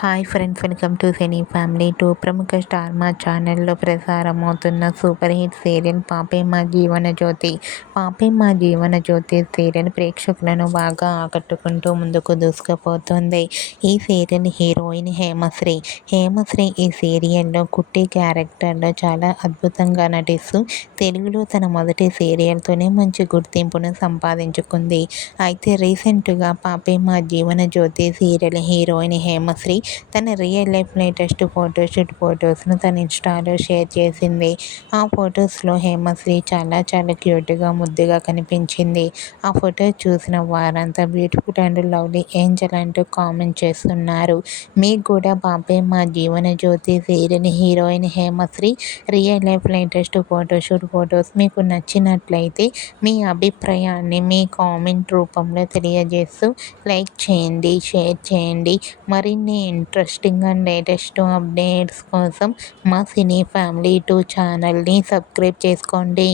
Hi friends, welcome to cine family two. ప్రముఖ star మా ఛానల్లో ప్రసారమవుతున్న సూపర్ హిట్ సీరియల్ పాపే మా జీవన జ్యోతి. పాపే మా జీవన జ్యోతి సీరియల్ ప్రేక్షకులను బాగా ఆకట్టుకుంటూ ముందుకు దూసుకుపోతుంది. ఈ సీరియల్ హీరోయిన్ హేమశ్రీ. హేమశ్రీ ఈ సీరియల్లో కుట్టి క్యారెక్టర్లో చాలా అద్భుతంగా నటిస్తూ తెలుగులో తన మొదటి సీరియల్తోనే మంచి గుర్తింపును సంపాదించుకుంది. అయితే రీసెంట్గా పాపే మా జీవన జ్యోతి సీరియల్ హీరోయిన్ హేమశ్రీ తన రియల్ లైఫ్ లేటెస్ట్ ఫోటోషూట్ ఫొటోస్ను తన ఇన్స్టాలో షేర్ చేసింది. ఆ ఫొటోస్లో హేమశ్రీ చాలా చాలా క్యూట్గా ముద్దుగా కనిపించింది. ఆ ఫొటో చూసిన వారంతా బ్యూటిఫుల్ అండ్ లవ్లీ ఏంజల్ అంటూ కామెంట్ చేస్తున్నారు. మీకు కూడా పాపే మా Jeevana Jyothi serial heroine Hemasri real life latest photoshoot photos మీకు నచ్చినట్లయితే మీ అభిప్రాయాన్ని మీ కామెంట్ రూపంలో తెలియజేస్తూ లైక్ చేయండి, షేర్ చేయండి. మరిన్ని ఇంట్రెస్టింగ్ అండ్ లేటెస్ట్ అప్డేట్స్ కోసం మా సినీ ఫ్యామిలీ 2 ఛానల్ని సబ్స్క్రైబ్ చేసుకోండి.